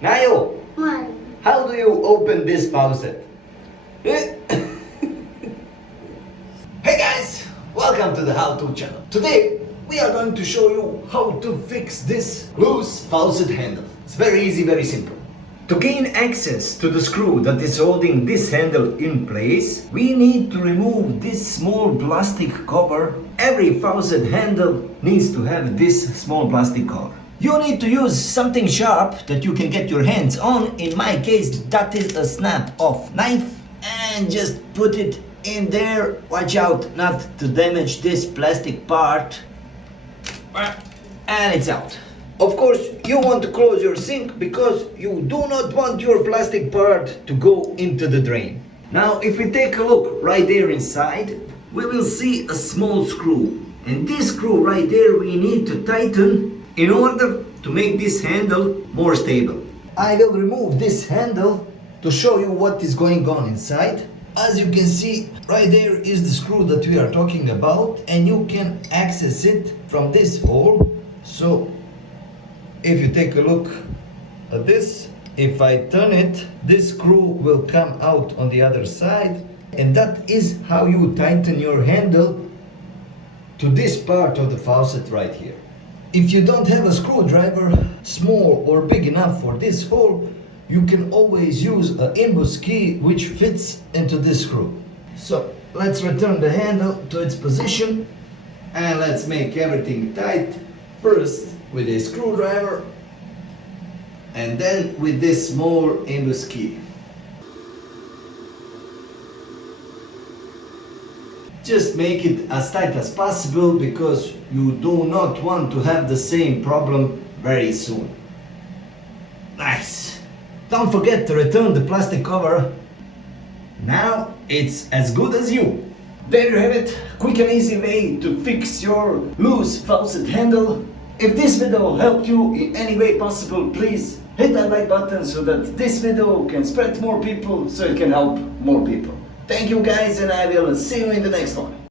Nayo, One. how do you open this faucet? Hey guys, welcome to the how-to channel. Today we are going to show you how to fix this loose faucet handle. It's very easy, very simple. To gain access to the screw that is holding this handle in place, we need to remove this small plastic cover. Every faucet handle needs to have this small plastic cover. You need to use something sharp that you can get your hands on. In my case, that is a snap-off knife, and just put it in there. Watch out not to damage this plastic part, and it's out. Of course, you want to close your sink because you do not want your plastic part to go into the drain. Now, if we take a look right there inside, we will see a small screw. And this screw right there we need to tighten in order to make this handle more stable. I will remove this handle to show you what is going on inside. As you can see, right there is the screw that we are talking about, and you can access it from this hole. So if you take a look at this, if I turn it, this screw will come out on the other side, and that is how you tighten your handle to this part of the faucet right here. If you don't have a screwdriver small or big enough for this hole, you can always use an IMBUS key which fits into this screw. So let's return the handle to its position, and let's make everything tight. First with a screwdriver, and then with this small IMBUS key. Just make it as tight as possible because you do not want to have the same problem very soon. Nice! Don't forget to return the plastic cover. Now it's as good as new. There you have it, quick and easy way to fix your loose faucet handle. If this video helped you in any way possible, please hit that like button so that this video can spread to more people, so it can help more people. Thank you guys, and I will see you in the next one.